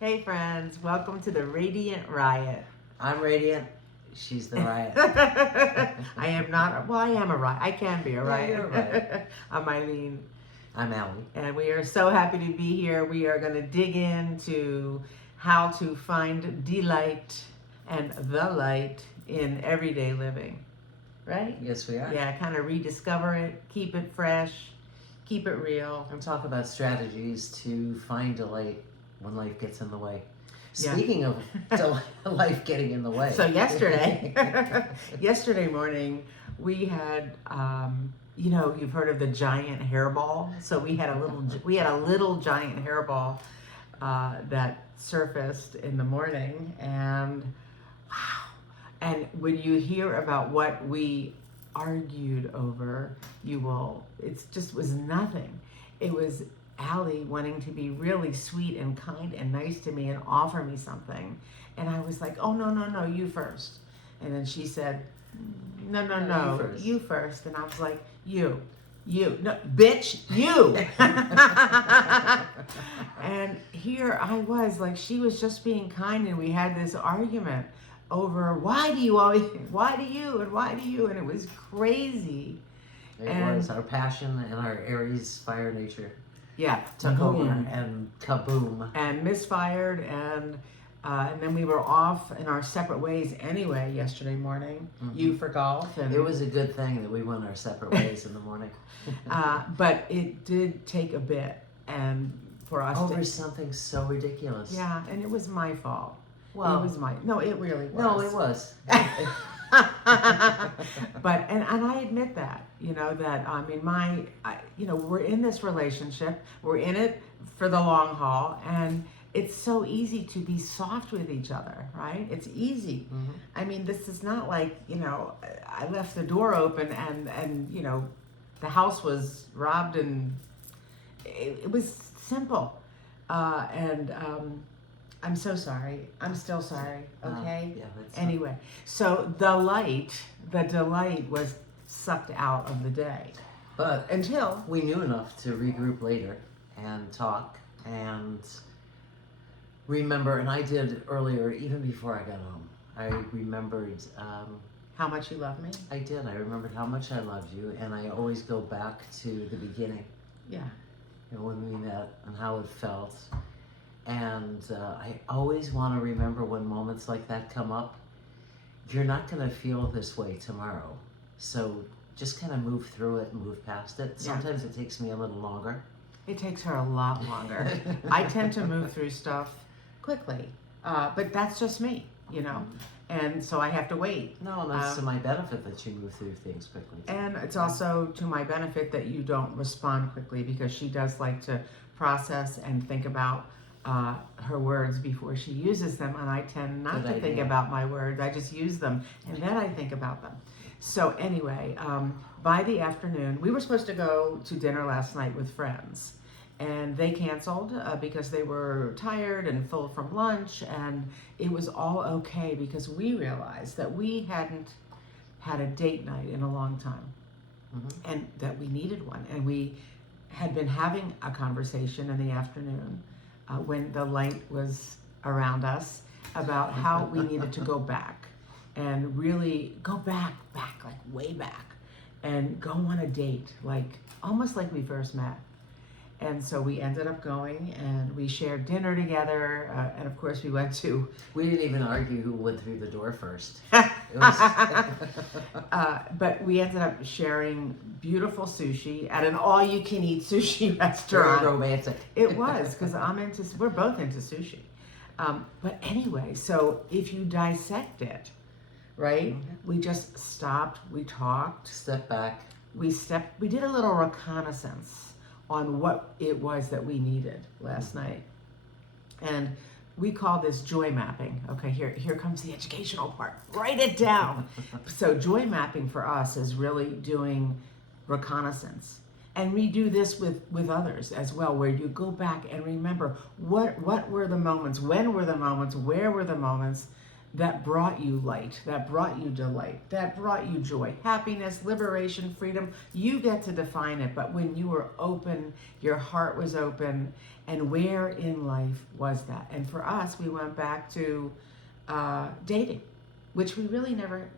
Hey friends, welcome to the Radiant Riot. I'm Radiant. She's the riot. I am not, well, I am a riot. I can be a riot. You're a riot. I'm Eileen. I'm Allie. And we are so happy to be here. We are going to dig into how to find delight and the light in everyday living. Right? Yes, we are. Yeah, kind of rediscover it, keep it fresh, keep it real. And talk about strategies to find delight when life gets in the way. Yeah. Speaking of life getting in the way. So yesterday morning, we had, you've heard of the giant hairball. So we had a little giant hairball that surfaced in the morning, and wow! And when you hear about what we argued over, it just was nothing. It was Allie wanting to be really sweet and kind and nice to me and offer me something. And I was like, oh, no, you first. And then she said, no, you first. And I was like, you, no, bitch, you. And here I was, like, she was just being kind, and we had this argument over why do you, and it was crazy. It was our passion and our Aries fire nature. Yeah, Took over and kaboom. And misfired, and then we were off in our separate ways anyway yesterday morning. Mm-hmm. You for golf. And it was a good thing that we went our separate ways in the morning. But it did take a bit, and for us over something so ridiculous. Yeah, and it was my fault. Well, it really was. No, it was. But and I admit that, we're in this relationship, we're in it for the long haul, and it's so easy to be soft with each other, right? It's easy. Mm-hmm. I mean, this is not like, I left the door open and the house was robbed, and it was simple. I'm so sorry. I'm still sorry. Okay? Anyway, so the delight was sucked out of the day. But until we knew enough to regroup later and talk and remember, and I did earlier, even before I got home, I remembered how much you love me. I did. I remembered how much I loved you, and I always go back to the beginning. Yeah. When we met and how it felt. And I always want to remember when moments like that come up, you're not going to feel this way tomorrow. So just kind of move through it and move past it. Sometimes it takes me a little longer. It takes her a lot longer. I tend to move through stuff quickly, but that's just me, and so I have to wait. No, and that's to my benefit that you move through things quickly. And it's also to my benefit that you don't respond quickly, because she does like to process and think about her words before she uses them, and I tend not to think about my words. I just use them, and then I think about them. So anyway, by the afternoon, we were supposed to go to dinner last night with friends, and they canceled because they were tired and full from lunch, and it was all okay because we realized that we hadn't had a date night in a long time, and that we needed one, and we had been having a conversation in the afternoon when the light was around us about how we needed to go back and really go back, like way back, and go on a date, like almost like we first met. And so we ended up going, and we shared dinner together, and of course we didn't even argue who went through the door first. But we ended up sharing beautiful sushi at an all-you-can-eat sushi restaurant. Very romantic. It was, because we're both into sushi. But anyway, so if you dissect it, right, we just stopped, we talked. Step back. We did a little reconnaissance on what it was that we needed last night. And we call this joy mapping. Okay, here comes the educational part. Write it down. So joy mapping for us is really doing reconnaissance. And we do this with others as well, where you go back and remember what were the moments, when were the moments, where were the moments that brought you light, that brought you delight, that brought you joy, happiness, liberation, freedom. You get to define it, but when you were open, your heart was open, and where in life was that? And for us, we went back to dating, which we never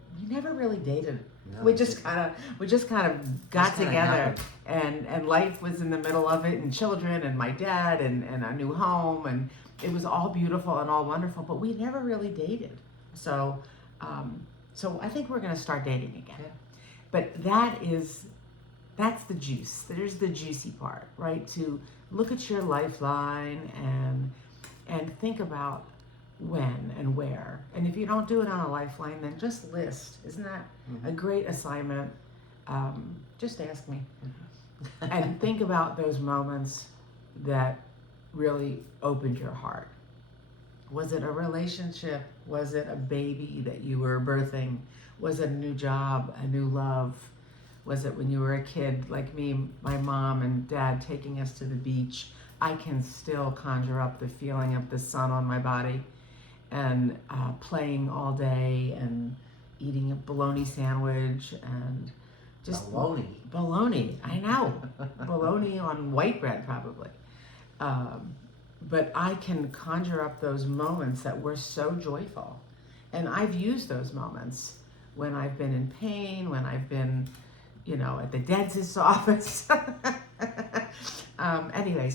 really dated. No, we just kind of got together, and life was in the middle of it, and children, and my dad, and a new home, and it was all beautiful and all wonderful, but we never really dated. So I think we're going to start dating again. Yeah. But that's the juice. There's the juicy part, right? To look at your lifeline and think about when and where. And if you don't do it on a lifeline, then just list. Isn't that a great assignment? Just ask me. And think about those moments that really opened your heart. Was it a relationship? Was it a baby that you were birthing? Was it a new job, a new love? Was it when you were a kid like me, my mom and dad taking us to the beach? I can still conjure up the feeling of the sun on my body, and playing all day and eating a bologna sandwich and just bologna. I know. Bologna on white bread probably. But I can conjure up those moments that were so joyful. And I've used those moments when I've been in pain, when I've been, at the dentist's office. Anyway,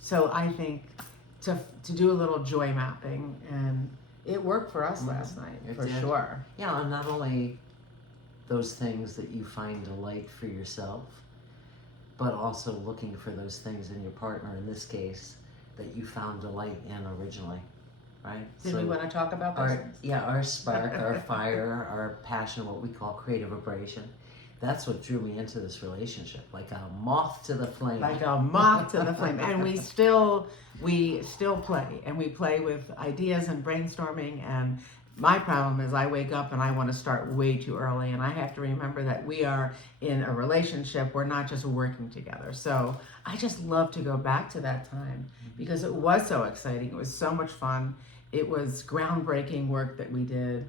so I think to do a little joy mapping, and it worked for us last night, for sure. Yeah, and not only those things that you find delight for yourself, but also looking for those things in your partner, in this case, that you found delight in originally, right? Did we want to talk about those things? Yeah, our spark, our fire, our passion, what we call creative vibration. That's what drew me into this relationship, like a moth to the flame. Like a moth to the flame. And we still play, and we play with ideas and brainstorming. And my problem is I wake up and I want to start way too early, and I have to remember that we are in a relationship. We're not just working together. So I just love to go back to that time because it was so exciting. It was so much fun. It was groundbreaking work that we did.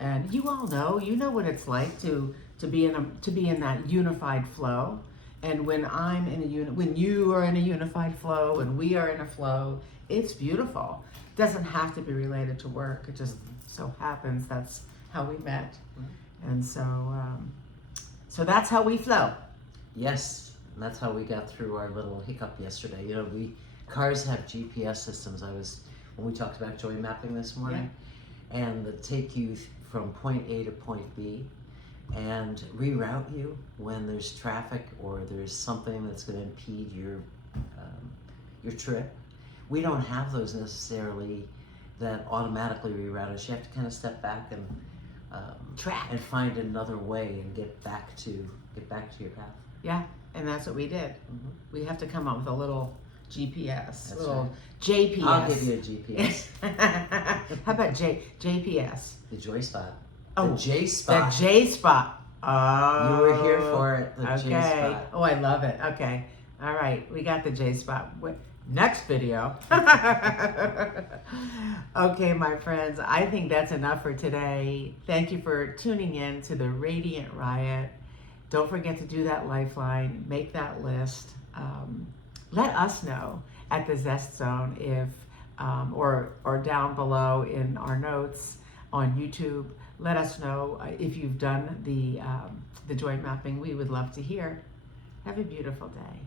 And you all know, what it's like to be in that unified flow. And when when you are in a unified flow and we are in a flow, it's beautiful. It doesn't have to be related to work. It just so happens that's how we met. And so that's how we flow. Yes, and that's how we got through our little hiccup yesterday. Cars have GPS systems. When we talked about joy mapping this morning, and that take you from point A to point B and reroute you when there's traffic or there's something that's going to impede your trip. We don't have those necessarily that automatically reroute us. You have to kind of step back and track and find another way and get back to your path. Yeah, and that's what we did. We have to come up with a little GPS, That's little right. JPS. I'll give you a GPS. How about JPS? The Joy Spot. Oh, the J Spot. The J Spot. Oh, You were here for it. The J Spot. Oh, I love it. Okay, all right, we got the J Spot. Next video. Okay, my friends, I think that's enough for today. Thank you for tuning in to the Radiant Riot. Don't forget to do that lifeline. Make that list. Let us know at the Zest Zone if, or down below in our notes on YouTube. Let us know if you've done the joy mapping. We would love to hear. Have a beautiful day.